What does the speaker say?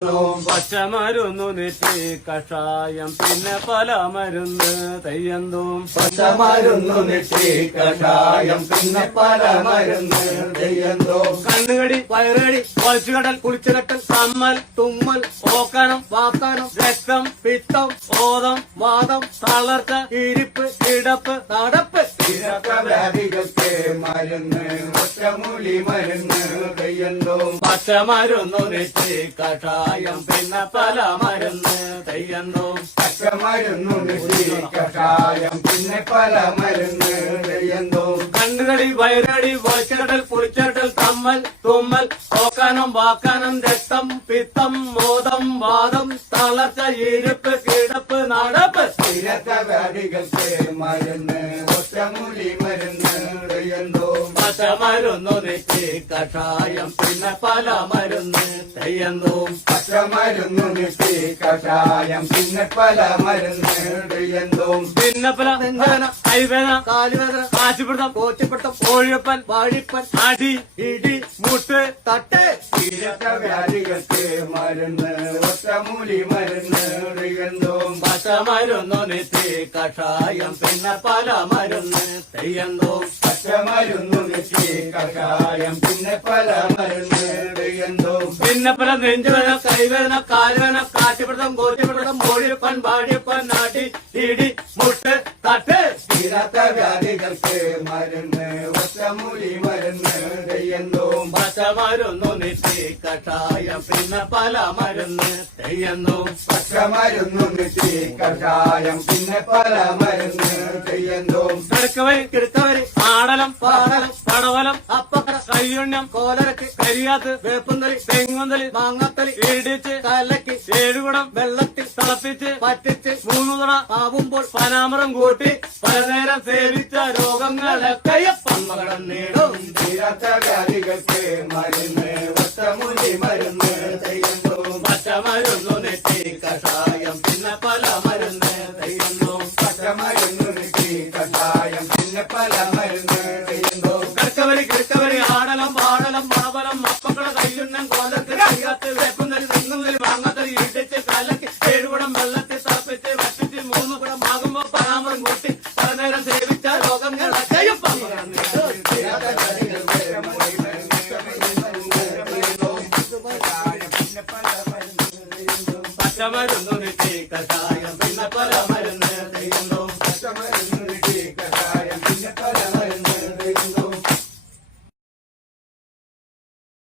പച്ചമരുന്നു നെറ്റി കഷായം പിന്നെ പല മരുന്ന് തെയ്യന്തോം. പച്ചമരുന്നു നെറ്റി കഷായം പിന്നെ പല മരുന്ന് തെയ്യന്തോം. കണ്ണുകടി വയറുകടി വലിച്ചുകടൽ കുളിച്ചുകെട്ടൽ കമ്മൽ തുമ്മൽ ഓക്കാനം വാക്കാനം രക്തം പിത്തം ഓതം വാദം തളർച്ച ഇരിപ്പ് കിടപ്പ് നടപ്പ് വ്യാധികൾക്ക് മരുന്ന് ഒറ്റമൂലി മരുന്ന് തെയ്യന്തോം. പച്ചമരുന്നു നെറ്റി കഷായം പിന്നെ പല മരുന്ന് തെയ്യന്തോം. പച്ചമരുന്നു നെറ്റി കഷായം പിന്നെ പല മരുന്ന് തെയ്യന്തോം. കണ്ണുകടി വയറുകടി വലിച്ചുകടൽ കുളിച്ചുകെട്ടൽ കമ്മൽ തുമ്മൽ ഓക്കാനം വാക്കാനം രക്തം പിത്തം മോദം വാദം തളർച്ച ഇരിപ്പ് കിടപ്പ് നടപ്പ് വ്യാധികൾക്ക് മരുന്ന് ഒറ്റമൂലി മരുന്ന് തെയ്യന്തോം. പച്ചമരുന്നു നെറ്റി കഷായം പിന്നെ പല മരുന്ന് തെയ്യന്തോം. പച്ചമരുന്നു നെറ്റി കഷായം പിന്നെ പല മരുന്ന് തെയ്യന്തോം. പിന്നെ പല നെഞ്ചവേദന കൈവേദന കാലുവേദന കാശിപ്പിടുത്തം കോച്ചിപ്പിടുത്തം കോഴിയപ്പൻ വാഴിപ്പൻ അടി ഇടി മുട്ട് തട്ട് വ്യാധികൾക്ക് മരുന്ന് ഒറ്റമൂലി മരുന്ന് തെയ്യന്തോം. പച്ചമരുന്നു നെറ്റി കഷായം പിന്നെ പല മരുന്ന് തെയ്യന്തോം. പച്ചമരുന്നു നെറ്റി കഷായം പിന്നെ പല മരുന്ന് തെയ്യന്തോം. പിന്നെ പല നെഞ്ചുവേദന കൈവേദന കാലുവേദന കാശിപ്പിടുത്തം കോച്ചിപ്പിടുത്തം കോഴിയപ്പൻ വാഴിപ്പൻ അടി ഇടി മുട്ട് തട്ട് വ്യാധികൾക്ക് മരുന്ന് ഒറ്റമൂലി മരുന്ന് തെയ്യന്തോം. പച്ചമരുന്നു നെറ്റി കഷായം പിന്നെ പല മരുന്ന് തെയ്യന്തോം. പച്ചമരുന്നു നെറ്റി കഷായം പിന്നെ പല മരുന്ന് തെയ്യന്തോം. കിടക്കവരി കിടക്കവരി ആടലം പാടലം പടവലം അപ്പക്കട കയ്യുണ്ണം കോലരക്ക് കരിയാത്ത് വേപ്പുന്തലി തെങ്ങുന്തലി മാങ്ങത്തലി ഇടിച്ച് കലക്കി ഏഴുകുടം വെള്ളത്തിൽ തിളപ്പിച്ച് പറ്റിച്ച് 3 തവണ ആവുമ്പോൾ പനാമരം കൂട്ടി പലനേരം സേവിച്ച രോഗങ്ങളൊക്കെ പന്മകടം നേടും. വ്യാധികൾക്ക് മരുന്ന് ഒറ്റമൂലി മരുന്ന് തെയ്യന്തോം. പച്ചമരുന്നു നെറ്റി കഷായം പിന്നെ പല മരുന്ന് തെയ്യന്തോം. പച്ചമരുന്നു നെറ്റി കഷായം പിന്നെ പല മരുന്ന് തെയ്യന്തോം. കിടക്കവരി കിടക്കവരി ആടലം പാടലം പടവലം അപ്പക്കട കയ്യുണ്ണം കോലത്തിൽ കരിയാത്ത് വേപ്പുന്തലി തെങ്ങുന്തലി മാങ്ങത്തലി ഇടിച്ച് കലക്കി ഏഴുകുടം വെള്ളത്തിൽ തിളപ്പിച്ച് വറ്റിച്ച് 3 കുടം ആകുമ്പോ പനാമരം കൂട്ടി പലനേരം സേവിച്ച രോഗങ്ങളൊക്കെ പന്മകടം നേടും. പച്ചമരുന്നു നെറ്റി കഷായം പിന്നെ പല